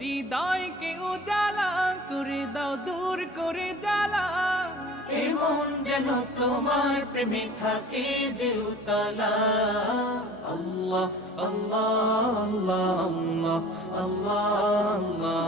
হৃদয়কে উজালা করে দাও, দূর করে জ্বালা। এমন যেন তোমার প্রেমে থাকে যে উতলা। আল্লাহ আল্লাহ আল্লাহ আল্লাহ আল্লাহ